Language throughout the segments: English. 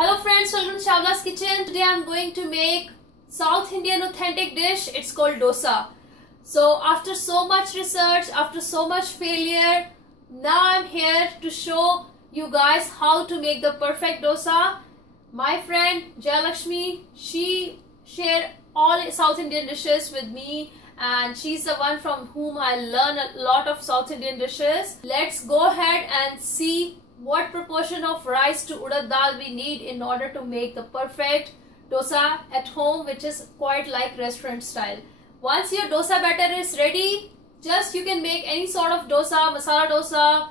Hello friends, welcome to Shavla's Kitchen. Today I'm going to make South Indian authentic dish. It's called dosa. So after so much research, after so much failure, now I'm here to show you guys how to make the perfect dosa. My friend Jayalakshmi, she shared all South Indian dishes with me and she's the one from whom I learn a lot of South Indian dishes. Let's go ahead and see what proportion of rice to urad dal we need in order to make the perfect dosa at home, which is quite like restaurant style. Once your dosa batter is ready, just you can make any sort of dosa, masala dosa,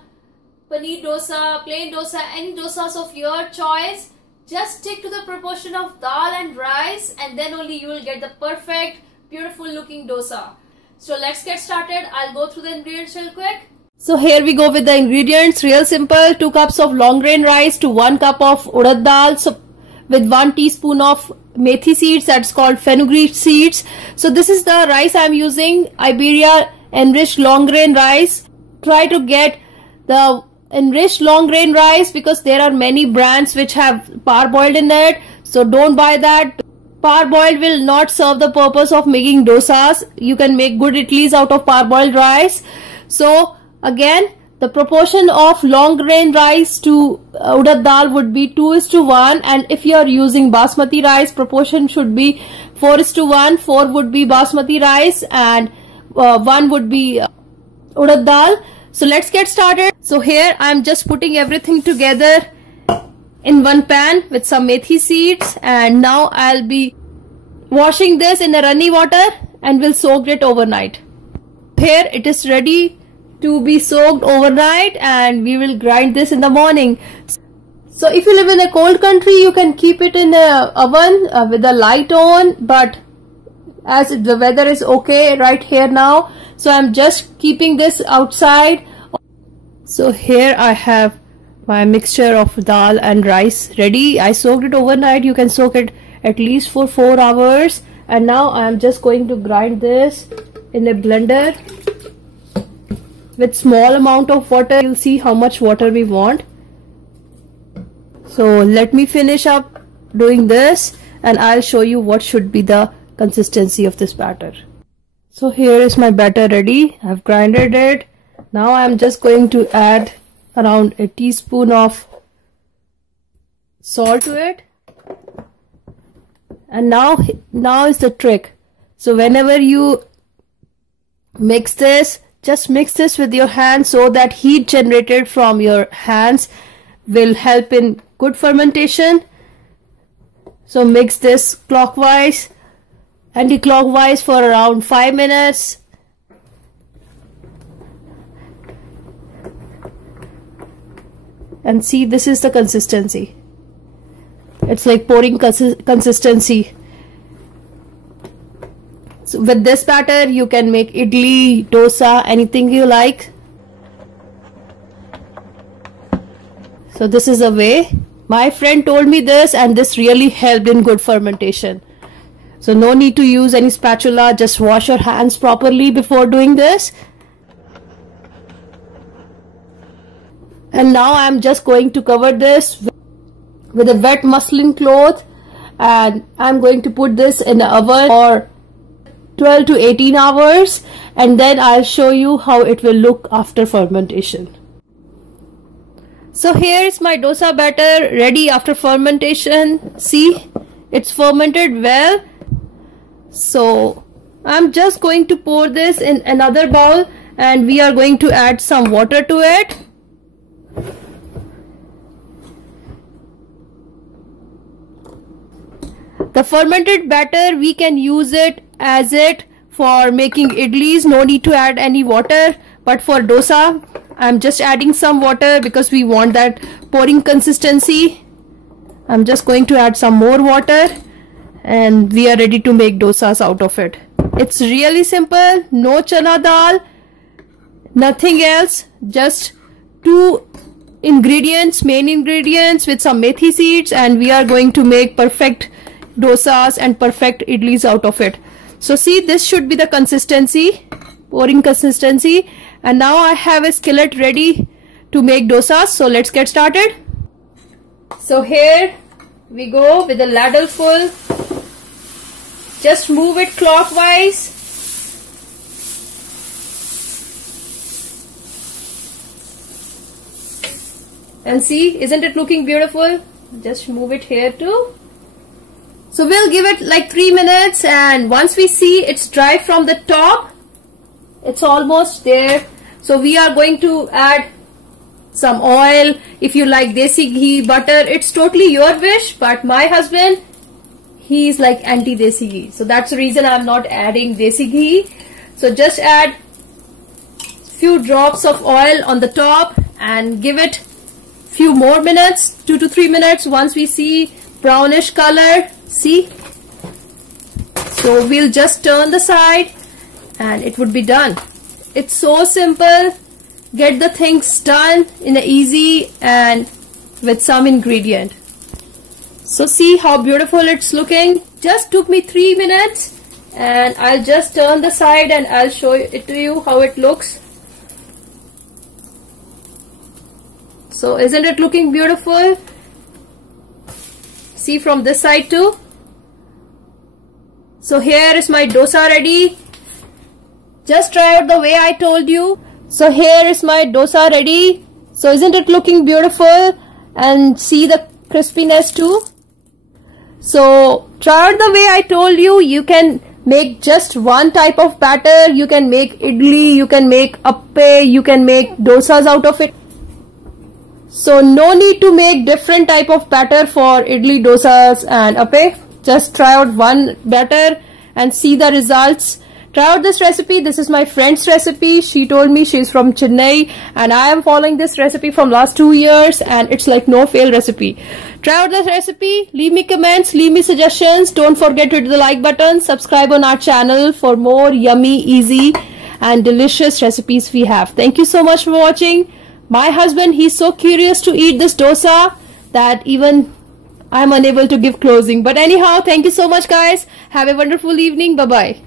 paneer dosa, plain dosa, any dosas of your choice. Just stick to the proportion of dal and rice and then only you will get the perfect, beautiful looking dosa. So let's get started. I'll go through the ingredients real quick. So here we go with the ingredients. Real simple. 2 cups of long grain rice to 1 cup of urad dal. So with 1 teaspoon of methi seeds, that's called fenugreek seeds. So this is the rice I'm using, Iberia enriched long grain rice. Try to get the enriched long grain rice because there are many brands which have parboiled in it. So don't buy that. Parboiled will not serve the purpose of making dosas. You can make good idlis out of parboiled rice. So again, the proportion of long grain rice to urad dal would be 2:1, and if you are using basmati rice, proportion should be 4:1. 4 would be basmati rice and 1 would be urad dal. So let's get started. So here I am just putting everything together in one pan with some methi seeds, and now I'll be washing this in a runny water and will soak it overnight. Here it is ready to be soaked overnight and we will grind this in the morning. So if you live in a cold country, you can keep it in a oven with a light on, but as the weather is okay right here now, so I'm just keeping this outside. So here I have my mixture of dal and rice ready. I soaked it overnight. You can soak it at least for 4 hours, and now I'm just going to grind this in a blender with small amount of water. You'll see how much water we want. So let me finish up doing this and I'll show you what should be the consistency of this batter. So here is my batter ready. I've grinded it. Now I'm just going to add around a teaspoon of salt to it. And now is the trick. So whenever you mix this, just mix this with your hands so that heat generated from your hands will help in good fermentation. So mix this clockwise, anti-clockwise for around 5 minutes. And see, this is the consistency. It's like pouring consistency. So with this batter, you can make idli, dosa, anything you like. So this is a way. My friend told me this and this really helped in good fermentation. So no need to use any spatula. Just wash your hands properly before doing this. And now I'm just going to cover this with a wet muslin cloth, and I'm going to put this in the oven for 12 to 18 hours, and then I'll show you how it will look after fermentation. So here is my dosa batter ready after fermentation. See, it's fermented well. So I'm just going to pour this in another bowl and we are going to add some water to it. The fermented batter, we can use it as it for making idlis. No need to add any water, but for dosa I'm just adding some water because we want that pouring consistency. I'm just going to add some more water and we are ready to make dosas out of it. It's really simple. No chana dal, nothing else, just 2 ingredients, main ingredients with some methi seeds, and we are going to make perfect dosas and perfect idlis out of it. So see, this should be the consistency, pouring consistency, and now I have a skillet ready to make dosas. So let's get started. So here we go with a ladle full. Just move it clockwise. And see, isn't it looking beautiful? Just move it here too. So we'll give it like 3 minutes, and once we see it's dry from the top, it's almost there. So we are going to add some oil. If you like desi ghee, butter, it's totally your wish, but my husband, he's like anti desi ghee. So that's the reason I'm not adding desi ghee. So just add few drops of oil on the top and give it few more minutes, 2 to 3 minutes. Once we see brownish color, see, so we'll just turn the side and it would be done. It's so simple. Get the things done in a easy and with some ingredient. So see how beautiful it's looking. Just took me 3 minutes, and I'll just turn the side and I'll show it to you how it looks. So isn't it looking beautiful? See from this side too. So here is my dosa ready. Just try out the way I told you. So here is my dosa ready. So isn't it looking beautiful? And see the crispiness too. So try out the way I told you. You can make just one type of batter. You can make idli, you can make appe, you can make dosas out of it. So no need to make different type of batter for idli, dosas and appe. Just try out one batter and see the results. Try out this recipe. This is my friend's recipe. She told me she's from Chennai, and I am following this recipe from last 2 years, and it's like no fail recipe. Try out this recipe. Leave me comments, leave me suggestions. Don't forget to hit the like button. Subscribe on our channel for more yummy, easy and delicious recipes we have. Thank you so much for watching. My husband, he's so curious to eat this dosa that even I'm unable to give closing. But anyhow, thank you so much guys. Have a wonderful evening. Bye-bye.